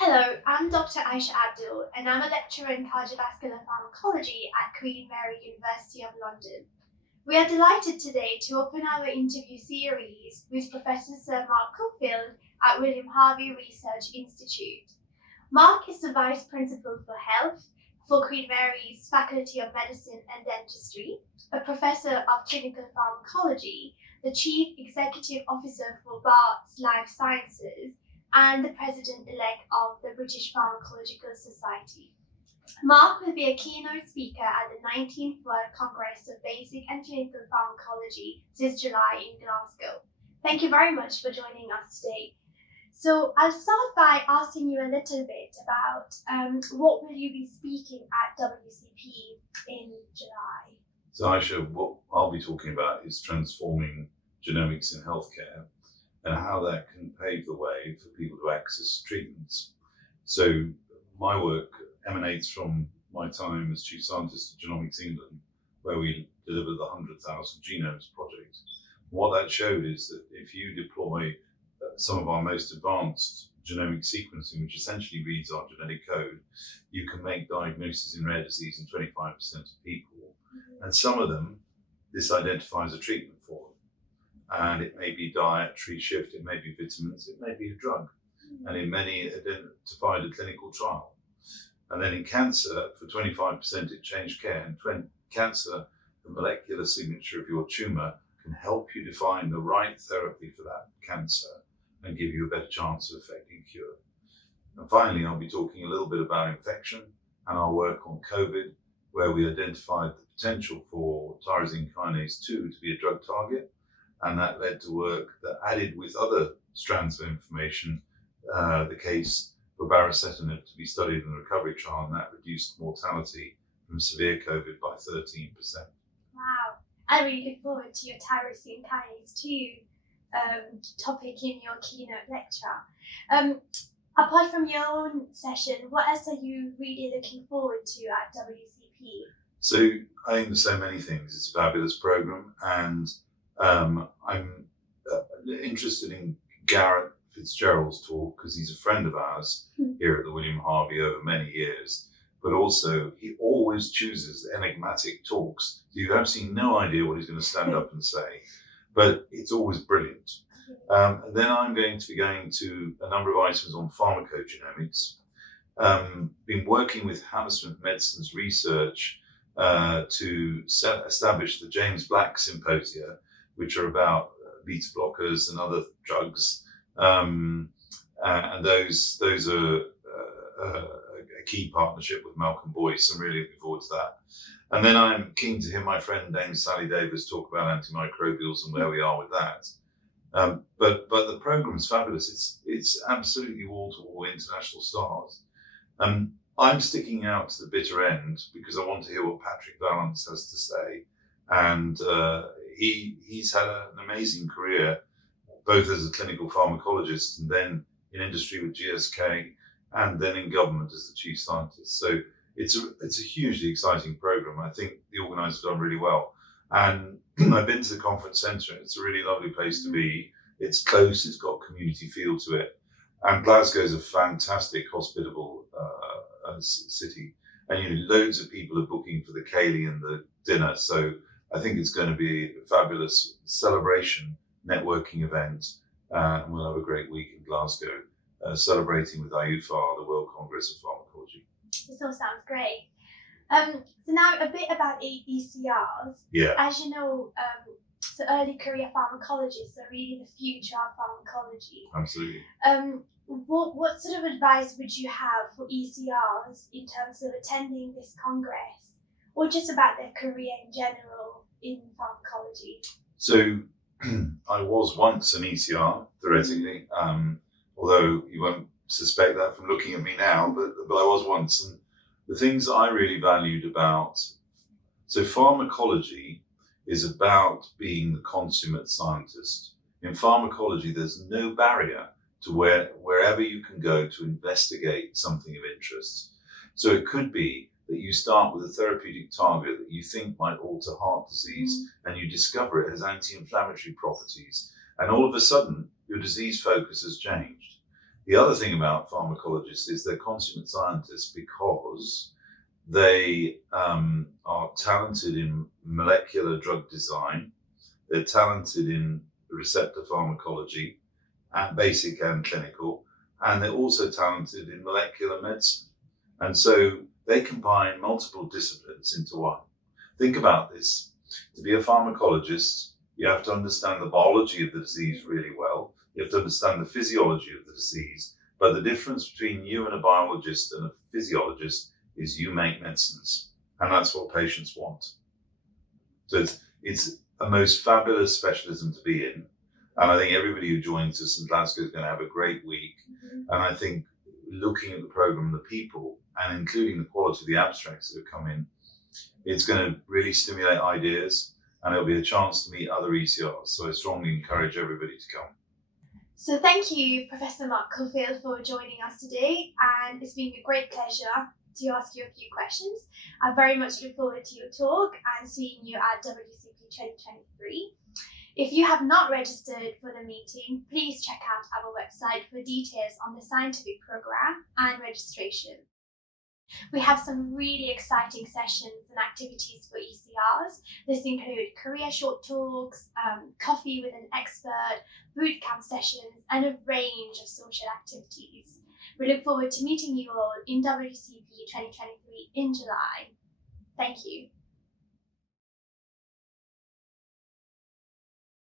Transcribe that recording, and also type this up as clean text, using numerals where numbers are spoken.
Hello, I'm Dr Aisah Aubdool and I'm a lecturer in Cardiovascular Pharmacology at Queen Mary University of London. We are delighted today to open our interview series with Professor Sir Mark Caulfield at William Harvey Research Institute. Mark is the Vice Principal for Health for Queen Mary's Faculty of Medicine and Dentistry, a Professor of Clinical Pharmacology, the Chief Executive Officer for Barts Life Sciences, and the President-elect of the British Pharmacological Society. Mark will be a keynote speaker at the 19th World Congress of Basic and Clinical Pharmacology this July in Glasgow. Thank you very much for joining us today. So I'll start by asking you a little bit about what will you be speaking at WCP in July? So Aisha, what I'll be talking about is transforming genomics in healthcare and how that can pave the way for people to access treatments. So my work emanates from my time as Chief Scientist at Genomics England, where we delivered the 100,000 Genomes project. What that showed is that if you deploy some of our most advanced genomic sequencing, which essentially reads our genetic code, you can make diagnoses in rare disease in 25% of people. And some of them, this identifies a treatment for them. And it may be dietary shift, it may be vitamins, it may be a drug. And in many, identified a clinical trial. And then in cancer, for 25%, it changed care. And cancer, the molecular signature of your tumor can help you define the right therapy for that cancer and give you a better chance of effecting cure. And finally, I'll be talking a little bit about infection and our work on COVID, where we identified the potential for tyrosine kinase 2 to be a drug target. And that led to work that added with other strands of information, the case for baricitinib to be studied in the recovery trial, and that reduced mortality from severe COVID by 13%. Wow, I really look forward to your tyrosine kinase 2 topic in your keynote lecture. Apart from your own session, what else are you really looking forward to at WCP? So I think there's so many things. It's a fabulous program, and I'm interested in Garrett Fitzgerald's talk because he's a friend of ours here at the William Harvey over many years, but also he always chooses enigmatic talks. So you have absolutely no idea what he's going to stand up and say, but it's always brilliant. Then I'm going to be going to a number of items on pharmacogenomics. Been working with Hammersmith Medicine's research to establish the James Black Symposia, which are about beta blockers and other drugs. And those are a key partnership with Malcolm Boyce. I'm really looking forward to that. And then I'm keen to hear my friend Dame Sally Davis talk about antimicrobials and where we are with that. But the program's fabulous. It's absolutely wall-to-wall international stars. I'm sticking out to the bitter end because I want to hear what Patrick Vallance has to say. And he's had an amazing career, both as a clinical pharmacologist and then in industry with GSK, and then in government as the chief scientist. So it's a hugely exciting program. I think the organisers have done really well. And I've been to the conference centre. It's a really lovely place to be. It's close. It's got community feel to it. And Glasgow is a fantastic, hospitable city. And loads of people are booking for the ceilidh and the dinner. So I think it's going to be a fabulous celebration, networking event, and we'll have a great week in Glasgow, celebrating with IUPHAR, the World Congress of Pharmacology. This all sounds great. So now a bit about ECRs. Yeah. As you know, so early career pharmacologists are really the future of pharmacology. Absolutely. What sort of advice would you have for ECRs in terms of attending this congress, or just about their career in general in pharmacology? So I was once an ECR, theoretically, although you won't suspect that from looking at me now, but I was once. And the things I really valued about, so pharmacology is about being the consummate scientist. In pharmacology, there's no barrier to wherever you can go to investigate something of interest. So it could be that you start with a therapeutic target that you think might alter heart disease, and you discover it has anti-inflammatory properties, and all of a sudden your disease focus has changed. The other thing about pharmacologists is they're consummate scientists because they are talented in molecular drug design, they're talented in receptor pharmacology, and basic and clinical, and they're also talented in molecular medicine. And so they combine multiple disciplines into one. Think about this. To be a pharmacologist, you have to understand the biology of the disease really well. You have to understand the physiology of the disease. But the difference between you and a biologist and a physiologist is you make medicines. And that's what patients want. So it's a most fabulous specialism to be in. And I think everybody who joins us in Glasgow is going to have a great week. Mm-hmm. And I think looking at the program, the people, and including the quality of the abstracts that have come in, it's going to really stimulate ideas, and it'll be a chance to meet other ECRs. So I strongly encourage everybody to come. So thank you, Professor Mark Caulfield, for joining us today, and it's been a great pleasure to ask you a few questions. I very much look forward to your talk and seeing you at WCP 2023. If you have not registered for the meeting, please check out our website for details on the scientific program and registration. We have some really exciting sessions and activities for ECRs. This include career short talks, coffee with an expert, bootcamp sessions, and a range of social activities. We look forward to meeting you all in WCP 2023 in July. Thank you.